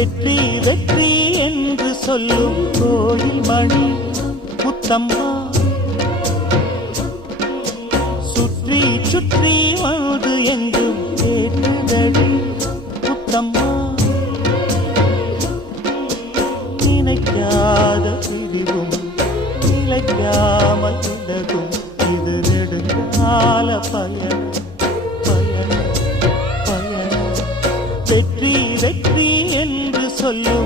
வெற்றி வெற்றி என்று சொல்லும் கோயில் மணி முத்தம்மா சுற்றி சுற்றி வந்து எங்கும் கேட்டுதடி முத்தம்மா நினைக்காத பிடிவும் நிலைக்காமல் விலகும் இது நெடுங்கால பயணம் பயணம் பயணம் வெற்றி வெற்றி என்று சொல்லும்